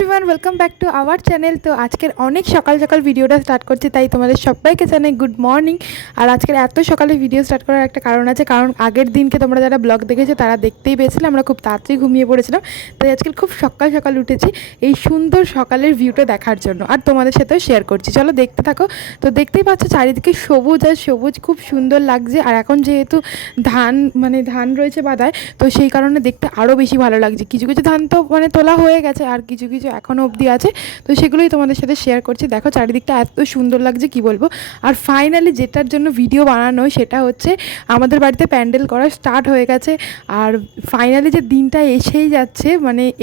Everyone, welcome back to our channel. তো আজকের অনেক সকাল সকাল ভিডিওটা স্টার্ট করছি, তাই তোমাদের সবাইকে জানাই গুড মর্নিং। আর আজকের এত সকালে ভিডিও স্টার্ট করার একটা কারণ আছে, কারণ আগের দিনকে তোমরা যারা ব্লগ দেখেছো তারা দেখতেই পেয়েছিলে আমরা খুব তাড়াতাড়ি ঘুমিয়ে পড়েছিলাম। তাই আজকে খুব সকাল সকাল উঠেছি এই সুন্দর সকালের ভিউটা দেখার জন্য, আর তোমাদের সাথেও শেয়ার করছি। চলো দেখতে থাকো। তো দেখতেই পাচ্ছ চারিদিকে সবুজ আর সবুজ, খুব সুন্দর লাগছে। আর এখন যেহেতু ধান রয়েছে বাদায়, তো সেই কারণে দেখতে আরও বেশি ভালো লাগছে। কিছু কিছু ধান তো তোলা হয়ে গেছে, আর কিছু কিছু এখনও অবধি আছে। তো সেগুলোই তোমাদের সাথে শেয়ার করছি। দেখো চারিদিকটা এত সুন্দর লাগছে কি বলবো। আর ফাইনালি যেটার জন্য ভিডিও বানানো সেটা হচ্ছে আমাদের বাড়িতে প্যান্ডেল করা স্টার্ট হয়ে গেছে। আর ফাইনালি যে দিনটা এসেই যাচ্ছে,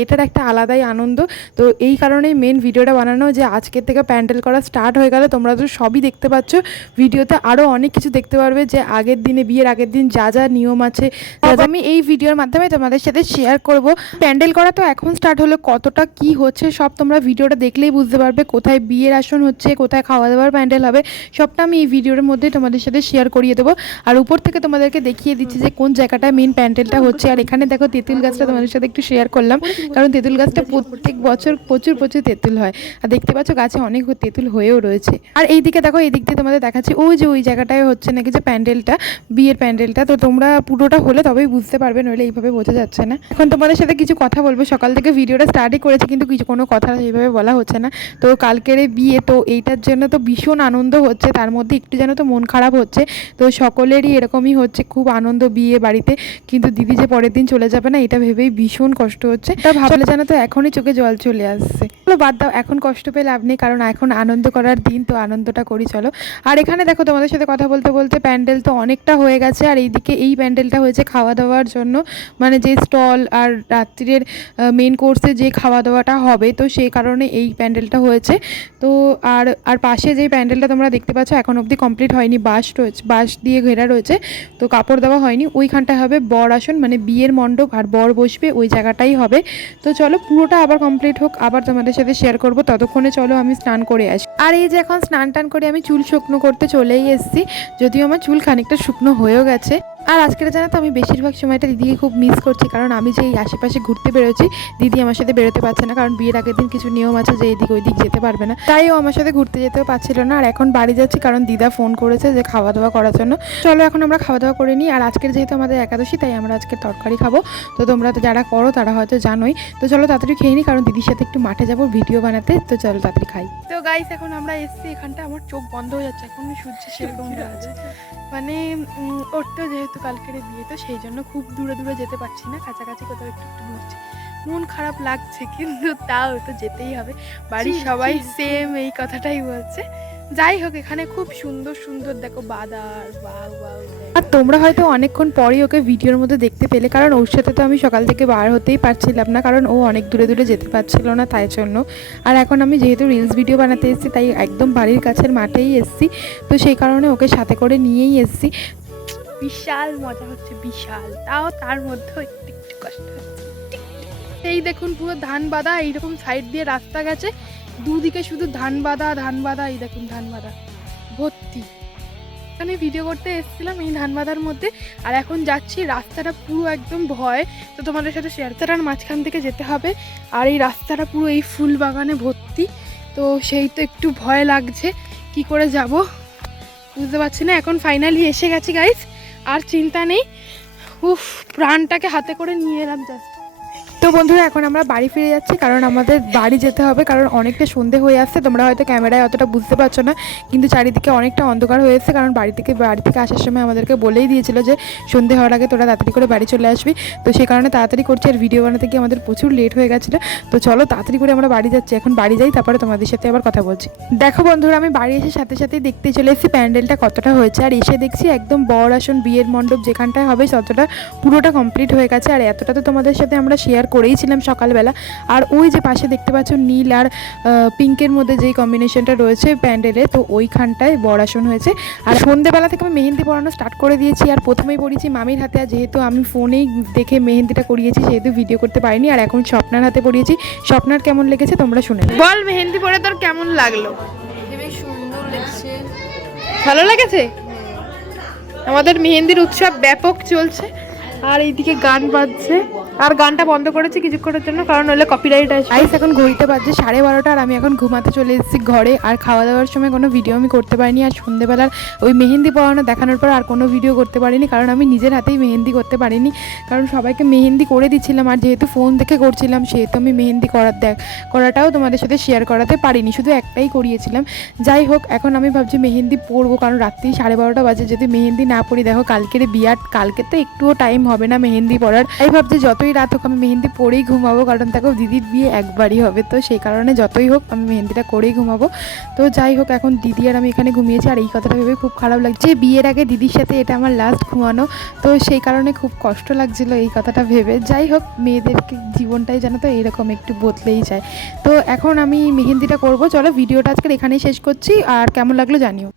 এটার একটা আলাদাই আনন্দ। তো এই কারণেই মেন ভিডিওটা বানানো, যে আজকের থেকে প্যান্ডেল করা স্টার্ট হয়ে গেলে তোমরা তো সবই দেখতে পাচ্ছ ভিডিওতে। আরও অনেক কিছু দেখতে পারবে, যে আগের দিনে বিয়ের আগের দিন যা যা নিয়ম আছে আমি এই ভিডিওর মাধ্যমে তোমাদের সাথে শেয়ার করব। প্যান্ডেল করা তো এখন স্টার্ট হলো, কতটা কি হচ্ছে সব তোমরা ভিডিওটা দেখলেই বুঝতে পারবে। কোথায় বিয়ের আসন হচ্ছে, কোথায় খাওয়া দাওয়ার প্যান্ডেল হবে, সবটা আমি এই ভিডিওর মধ্যে তোমাদের সাথে শেয়ার করিয়ে দেবো। আর উপর থেকে তোমাদেরকে দেখিয়ে দিচ্ছি যে কোন জায়গাটায় মেন প্যান্ডেলটা হচ্ছে। আর এখানে দেখো তেঁতুল গাছটা তোমাদের সাথে একটু শেয়ার করলাম, কারণ তেঁতুল গাছটা প্রত্যেক বছর প্রচুর প্রচুর তেঁতুল হয়। আর দেখতে পাচ্ছ গাছে অনেক তেঁতুল হয়েও রয়েছে। আর এইদিকে দেখো, এই দিক দিয়ে তোমাদের দেখাচ্ছি ওই জায়গাটায় হচ্ছে নাকি যে প্যান্ডেলটা, বিয়ের প্যান্ডেলটা। তো তোমরা পুরোটা হলে তবেই বুঝতে পারবে, নইলে এইভাবে বোঝা যাচ্ছে না। এখন তোমাদের সাথে কিছু কথা বলবো। সকাল থেকে ভিডিওটা স্টার্টই করেছি, কিন্তু কোনো কথা সেইভাবে বলা হচ্ছে না। তো কালকের বিয়ে, তো এইটার জন্য তো ভীষণ আনন্দ হচ্ছে, তার মধ্যে একটু যেন তো মন খারাপ হচ্ছে। তো সকলেরই এরকমই হচ্ছে, খুব আনন্দ বিয়ে বাড়িতে, কিন্তু দিদি যে পরের দিন চলে যাবে না, এটা ভেবেই ভীষণ কষ্ট হচ্ছে। তা ভাবলে যেন তো এখনই চোখে জল চলে আসছে। চলো বাদ দাও, এখন কষ্ট পেয়ে লাভ নেই, কারণ এখন আনন্দ করার দিন, তো আনন্দটা করি চলো। আর এখানে দেখো তোমাদের সাথে কথা বলতে বলতে প্যান্ডেল তো অনেকটা হয়ে গেছে। আর এইদিকে এই প্যান্ডেলটা হয়েছে খাওয়া দাওয়ার জন্য, যে স্টল আর রাত্রির মেন কোর্সে যে খাওয়া দাওয়াটা হবে, তো সেই কারণে এই প্যান্ডেলটা হয়েছে। তো আর পাশে যে প্যান্ডেলটা তোমরা দেখতে পাচ্ছ এখন অবধি কমপ্লিট হয়নি, বাঁশ দিয়ে ঘেরা রয়েছে, তো কাপড় দেওয়া হয়নি। ওইখানটায় হবে বর আসন, বিয়ের মণ্ডপ, আর বর বসবে ওই জায়গাটাই হবে। তো চলো পুরোটা আবার কমপ্লিট হোক, আবার তোমাদের সাথে শেয়ার করব। ততক্ষণে চলো আমি স্নান করে আসি। আর এই যে এখন স্নান টান করে আমি চুল শুকনো করতে চলেই এসেছি, যদিও আমার চুল খানিকটা শুকনো হয়েও গেছে। আর আজকের জানো তো আমি বেশিরভাগ সময়টা দিদিকে খুব মিস করছি, কারণ আমি যে এই আশেপাশে ঘুরতে বেরোচ্ছি, দিদি আমার সাথে বেরোতে পারছে না, কারণ বিয়ের আগের দিন কিছু নিয়ম আছে যে এদিক ওই দিক যেতে পারবে না, তাই ও আমার সাথে ঘুরতে যেতেও পারছিল না। আর এখন বাড়ি যাচ্ছি, কারণ দিদা ফোন করেছে যে খাওয়া দাওয়া করার জন্য। চলো এখন আমরা খাওয়া দাওয়া করে নিই। আর আজকের যেহেতু আমাদের একাদশী, তাই আমরা আজকে তরকারি খাবো। তো তোমরা তো যারা করো তারা হয়তো জানোই। তো চলো তাড়াতাড়ি খেয়ে নিই, কারণ দিদির সাথে একটু মাঠে যাবো ভিডিও বানাতে। তো চলো তাড়াতাড়ি খাই। তো গাইস এখন আমরা এসছি এখানটা, আমার চোখ বন্ধ হয়ে যাচ্ছে, এখন সূর্য সেরকম আছে। ওর তো যেহেতু কালকের বিয়ে, তো সেই জন্য খুব দূরে দূরে যেতে পারছি না, কাছাকাছি কোথাও একটু একটু ঘুরছি। মন খারাপ লাগছে, কিন্তু তাও তো যেতেই হবে। বাড়ির সবাই সেম এই কথাটাই বলছে। যাই হোক, এখানে খুব সুন্দর সুন্দর দেখো বাদার বাউ। আর তোমরা হয়তো অনেকক্ষণ পরই ওকে ভিডিওর মধ্যে দেখতে পেলে, কারণ ওর সাথে তো আমি সকাল থেকে বার হতেই পারছিলাম না, কারণ ও অনেক দূরে দূরে যেতে পারছিল না, তাই জন্য। আর এখন আমি যেহেতু রিলস ভিডিও বানাতে এসেছি, তাই একদম বাড়ির কাছের মাঠেই এসেছি, তো সেই কারণে ওকে সাথে করে নিয়েই এসেছি। বিশাল মজা হচ্ছে, বিশাল। তাও তার মধ্যেও একটু একটু কষ্ট হচ্ছে। এই দেখুন পুরো ধান বাঁধা, এইরকম সাইড দিয়ে রাস্তা গেছে, দুদিকে শুধু ধান বাঁধা। এই দেখুন ধান বাঁধা ভর্তি। এখানে ভিডিও করতে এসেছিলাম এই ধান বাঁধার মধ্যে, আর এখন যাচ্ছি। রাস্তাটা পুরো একদম ভয়, তো তোমাদের সাথে শেয়ার। রাস্তাটার মাঝখান থেকে যেতে হবে, আর এই রাস্তাটা পুরো এই ফুল বাগানে ভর্তি, তো সেই তো একটু ভয় লাগছে, কি করে যাব বুঝতে পারছি না। এখন ফাইনালি এসে গেছি গাইস, আর চিন্তা নেই। প্রাণটাকে হাতে করে নিয়ে এলাম জাস্ট। তো বন্ধুরা এখন আমরা বাড়ি ফিরে যাচ্ছি, কারণ আমাদের বাড়ি যেতে হবে, কারণ অনেকটা সন্ধে হয়ে আসছে। তোমরা হয়তো ক্যামেরায় অতটা বুঝতে পারছো না, কিন্তু চারিদিকে অনেকটা অন্ধকার হয়ে এসেছে, কারণ বাড়ি থেকে আসার সময় আমাদেরকে বলেই দিয়েছিল যে সন্ধে হওয়ার আগে তোরা তাড়াতাড়ি করে বাড়ি চলে আসবি। তো সেই কারণে তাড়াতাড়ি করছি, আর ভিডিও বানাতে গিয়ে আমাদের প্রচুর লেট হয়ে গেছিলো। তো চলো তাড়াতাড়ি করে আমরা বাড়ি যাচ্ছি। এখন বাড়ি যাই, তারপরে তোমাদের সাথে আবার কথা বলছি। দেখো বন্ধুরা, আমি বাড়ি এসে সাথে সাথেই দেখতে চলে এসেছি প্যান্ডেলটা কতটা হয়েছে। আর এসে দেখছি একদম বর আসন বিয়ের মণ্ডপ যেখানটায় হবে, ততটা পুরোটা কমপ্লিট হয়ে গেছে। আর এতটা তো তোমাদের সাথে আমরা শেয়ার করেইছিলাম সকালবেলা। আর ওই যে পাশে দেখতে পাচ্ছ নীল আর পিঙ্কের মধ্যে যেই কম্বিনেশনটা রয়েছে প্যান্ডেলে, তো ওইখানটায় বর আসন হয়েছে। আর সন্ধ্যেবেলা থেকে আমি মেহেন্দি পরানো স্টার্ট করে দিয়েছি, আর প্রথমেই পরিয়েছি মামির হাতে। আর যেহেতু আমি ফোনেই দেখে মেহেন্দিটা করিয়েছি, সেহেতু ভিডিও করতে পারিনি। আর এখন স্বপ্নার হাতে পরিয়েছি। স্বপ্নার কেমন লেগেছে তোমরা শুনে বল। মেহেন্দি পরে তোর কেমন লাগলো? খুবই সুন্দর লাগছে। ভালো লেগেছে? আমাদের মেহেন্দির উৎসব ব্যাপক চলছে, আর এইদিকে গান বাজছে। আর গানটা বন্ধ করেছি কিছুক্ষণের জন্য, কারণ নইলে কপিরাইট আসবে। গাইস এখন ঘড়িতে বাজছে 12:30 আর আমি এখন ঘুমাতে চলে এসেছি ঘরে। আর খাওয়া দাওয়ার সময় কোনো ভিডিও আমি করতে পারিনি, আর সন্ধ্যেবেলার ওই মেহেন্দি পড়ানো দেখানোর পর আর কোনো ভিডিও করতে পারিনি, কারণ আমি নিজের হাতেই মেহেন্দি করতে পারিনি, কারণ সবাইকে মেহেন্দি করে দিচ্ছিলাম। আর যেহেতু ফোন থেকে করছিলাম সেহেতু আমি মেহেন্দি করাটাও তোমাদের সাথে শেয়ার করাতে পারিনি, শুধু একটাই করিয়েছিলাম। যাই হোক, এখন আমি ভাবছি মেহেন্দি পরবো, কারণ রাত্রি 12:30 বাজে, যদি মেহেন্দি না পরি দেখো কালকের বিয়ার, কালকে তো একটুও টাইম হবে না মেহেন্দি পরার। তাই ভাবছি যতই রাত হোক আমি মেহেন্দি পরেই ঘুমাবো, কারণ দেখো দিদির বিয়ে একবারই হবে, তো সেই কারণে যতই হোক আমি মেহেন্দিটা করেই ঘুমাবো। তো যাই হোক, এখন দিদি আর আমি এখানে ঘুমিয়েছি। আর এই কথাটা ভেবে খুব খারাপ লাগছে, বিয়ের আগে দিদির সাথে এটা আমার লাস্ট ঘুমানো, তো সেই কারণে খুব কষ্ট লাগছিল এই কথাটা ভেবে। যাই হোক, মেয়েদেরকে জীবনটাই জানো তো এইরকম একটু বদলেই যায়। তো এখন আমি মেহেন্দিটা করবো, চলো ভিডিওটা আজকে এখানেই শেষ করছি, আর কেমন লাগলো জানিও।